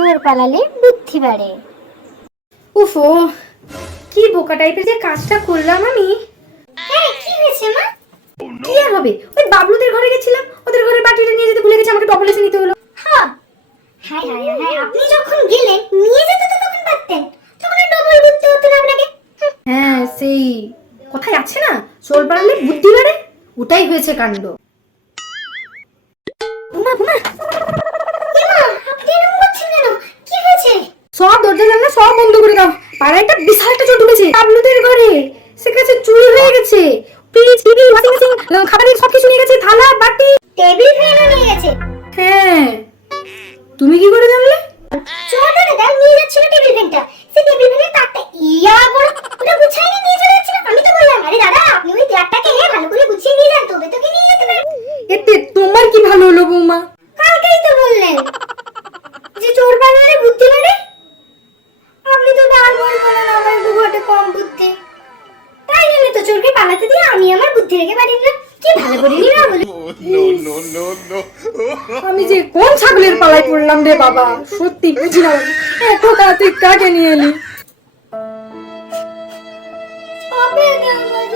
চোর পালালে বুদ্ধি বাড়ে। উফো, কি বোকা টাইপের যে কাজটা করলাম আমি। হ্যাঁ, কি হয়েছে মা? কি আর হবে, ওই বাবলুদের ঘরে গেছিলাম, ওদের ঘরে বাটিটা নিয়ে যেতে ভুলে গেছি, আমাকে ডবল এসে নিতে হলো। হ্যাঁ হ্যাঁ হ্যাঁ হ্যাঁ, আপনি যখন গেলেন নিয়ে যেতে তো তখন পারতেন, তখন ডবল বুঝতে হতো না আপনাকে। হ্যাঁ, সেই কথাই আছে না, চোর পালালে বুদ্ধি বাড়ে, ওটাই হয়েছে কাণ্ড। বুমা বুমা, এমা আপনি এরকম করছেন কেন? কি হয়েছে? সব দরজা জানলা সব বন্ধ করে দাও, পাড়ায় একটা বিশাল একটা চোর ঢুকেছে বাবলুদের ঘরে। সে কাছে চুরি হয়ে গেছে, ফ্রিজ, টিভি, ওয়াশিং মেশিন, খাবারের সবকিছু নিয়ে গেছে, থালা বাটি। টেবিল ফ্যানও নিয়ে গেছে। হ্যাঁ, তুমি কি করে জানলে? চোর দাদা নিয়ে যাচ্ছিল টেবিল ফ্যানটা, সে টেবিল ফ্যানের তারটা ইয়া বড় ওটা গুছাইনি নিয়ে চলে যাচ্ছিল। আমি তো বললাম, আরে দাদা আপনি ওই তারটাকে ভালো করে গুছিয়ে নিয়ে যান, তবে তো কি নিয়ে যেতে পারেন। এতে তোমার কি ভালো হলো বৌমা? কালকেই তো বললেন যে চোর পালালে বুদ্ধি বাড়ে। আপনি তো আর বলবেন না আমার বুঝতে কম বুদ্ধি, তাই জন্য তো চোরকে পালাতে দিয়ে আমি আমার বুদ্ধি রেখে পারি না। কি ভালো করে নিরা বলে। আমি যে কোন ছাগলের পালায় পড়লাম রে বাবা, সত্যি বুঝি না। এত তাড়াতাড়ি কাকে নিয়ে এলি? সবে আমার